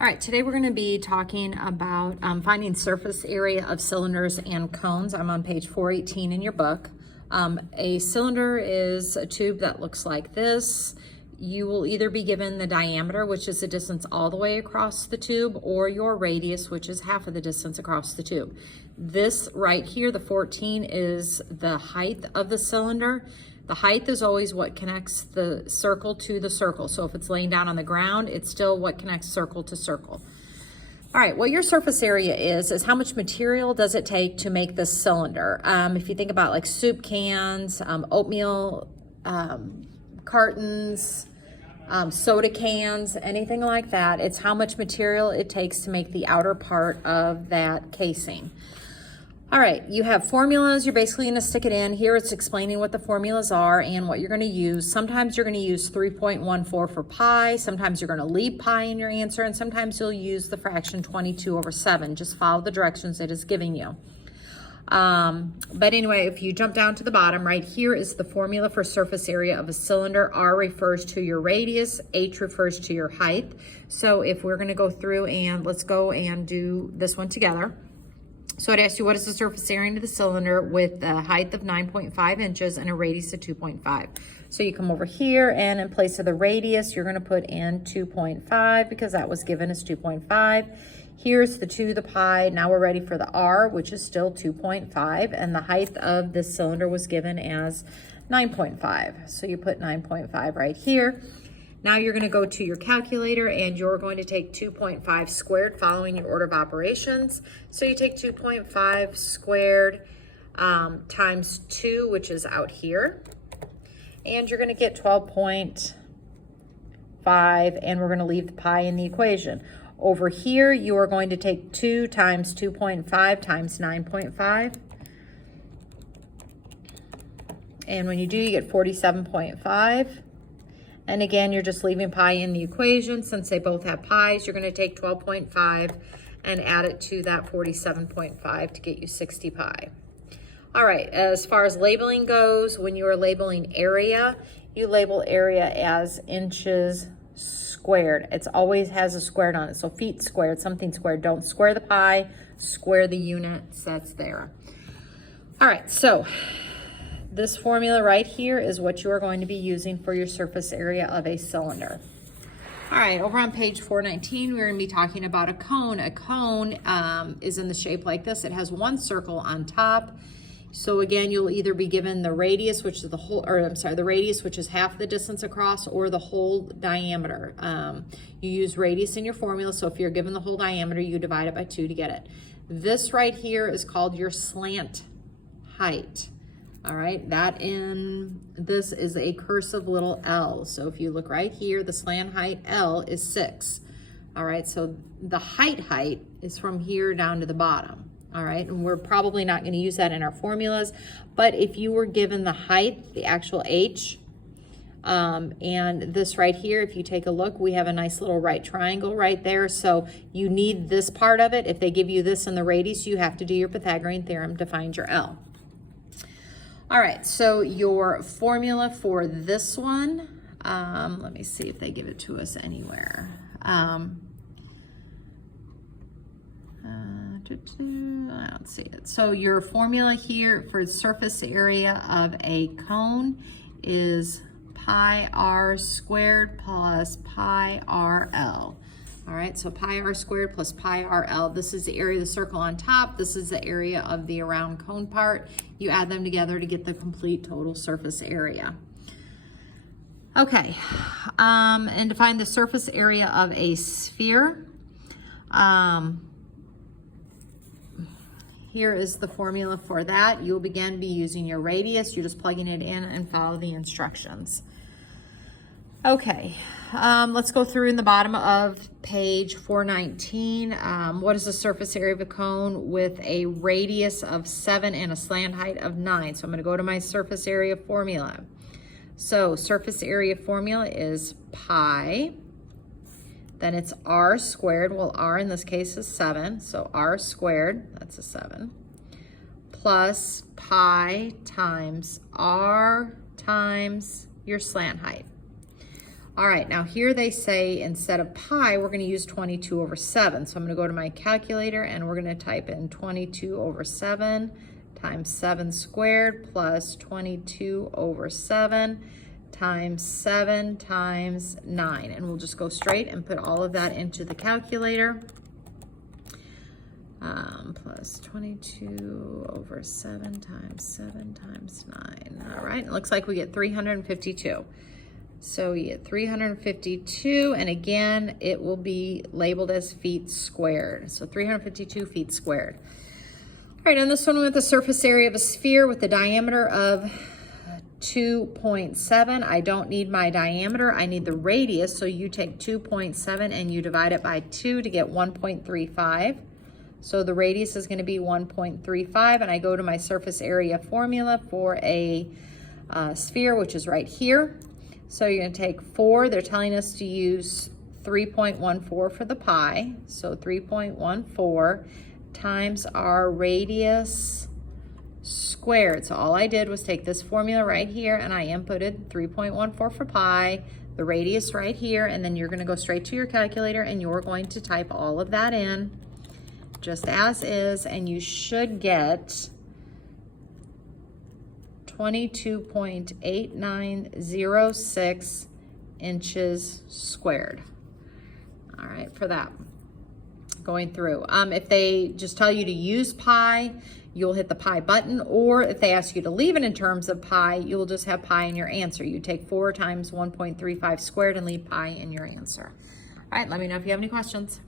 All right, today we're going to be talking about finding surface area of cylinders and cones. I'm on page 418 in your book. A cylinder is a tube that looks like this. You will either be given the diameter, which is the distance all the way across the tube, or your radius, which is half of the distance across the tube. This right here, the 14, is the height of the cylinder. The height is always what connects the circle to the circle. So if it's laying down on the ground, it's still what connects circle to circle. All right, what your surface area is how much material does it take to make this cylinder? If you think about like soup cans, oatmeal cartons, soda cans, anything like that, it's how much material it takes to make the outer part of that casing. All right, you have formulas. You're basically going to stick it in. Here it's explaining what the formulas are and what you're going to use. Sometimes you're going to use 3.14 for pi. Sometimes you're going to leave pi in your answer, and sometimes you'll use the fraction 22/7. Just follow the directions it is giving you. But anyway, if you jump down to the bottom, right here is the formula for surface area of a cylinder. R refers to your radius, H refers to your height. So if we're going to go through and let's go and do this one together. So it asks you, what is the surface area of the cylinder with a height of 9.5 inches and a radius of 2.5? So you come over here, and in place of the radius, you're going to put in 2.5 because that was given as 2.5. Here's the 2 to the pi. Now we're ready for the R, which is still 2.5, and the height of this cylinder was given as 9.5. So you put 9.5 right here. Now you're going to go to your calculator and you're going to take 2.5 squared following your order of operations. So you take 2.5 squared times 2, which is out here. And you're going to get 12.5, and we're going to leave the pi in the equation. Over here, you are going to take 2 times 2.5 times 9.5. And when you do, you get 47.5. And again, you're just leaving pi in the equation. Since they both have pi's, you're going to take 12.5 and add it to that 47.5 to get you 60 pi. All right, as far as labeling goes, when you are labeling area, you label area as inches squared. It always has a squared on it. So feet squared, something squared. Don't square the pi, square the units that's there. All right, so this formula right here is what you are going to be using for your surface area of a cylinder. All right, over on page 419, we're going to be talking about a cone. A cone is in the shape like this. It has one circle on top. So again, you'll either be given the radius, which is the radius, which is half the distance across, or the whole diameter. You use radius in your formula, so if you're given the whole diameter, you divide it by 2 to get it. This right here is called your slant height. All right, this is a cursive little L. So if you look right here, the slant height L is 6. All right, so the height is from here down to the bottom. All right, and we're probably not going to use that in our formulas, but if you were given the height, the actual H, and this right here, if you take a look, we have a nice little right triangle right there. So you need this part of it. If they give you this in the radius, you have to do your Pythagorean theorem to find your L. All right, so your formula for this one, let me see if they give it to us anywhere. I don't see it. So your formula here for surface area of a cone is pi r squared plus pi rl. All right, so pi r squared plus pi rl. This is the area of the circle on top. This is the area of the around cone part. You add them together to get the complete total surface area. Okay, and to find the surface area of a sphere, here is the formula for that. You'll again be using your radius. You're just plugging it in and follow the instructions. Okay, let's go through in the bottom of page 419. What is the surface area of a cone with a radius of 7 and a slant height of 9? So I'm going to go to my surface area formula. So surface area formula is pi, then it's r squared. Well, r in this case is 7, so r squared, that's a 7, plus pi times r times your slant height. All right, now here they say instead of pi, we're going to use 22 over 7. So I'm going to go to my calculator and we're going to type in 22 over 7 times 7 squared plus 22 over 7 times 7 times 9. And we'll just go straight and put all of that into the calculator. Plus 22 over 7 times 7 times 9. All right, it looks like we get 352. So you get 352, and again, it will be labeled as feet squared. So 352 feet squared. All right, on this one, we have the surface area of a sphere with the diameter of 2.7. I don't need my diameter, I need the radius. So you take 2.7 and you divide it by 2 to get 1.35. So the radius is going to be 1.35, and I go to my surface area formula for a sphere, which is right here. So you're going to take 4. They're telling us to use 3.14 for the pi. So 3.14 times our radius squared. So all I did was take this formula right here and I inputted 3.14 for pi, the radius right here, and then you're going to go straight to your calculator and you're going to type all of that in just as is, and you should get 22.8906 inches squared. All right, for that. Going through. If they just tell you to use pi, you'll hit the pi button, or if they ask you to leave it in terms of pi, you'll just have pi in your answer. You take 4 times 1.35 squared and leave pi in your answer. All right, let me know if you have any questions.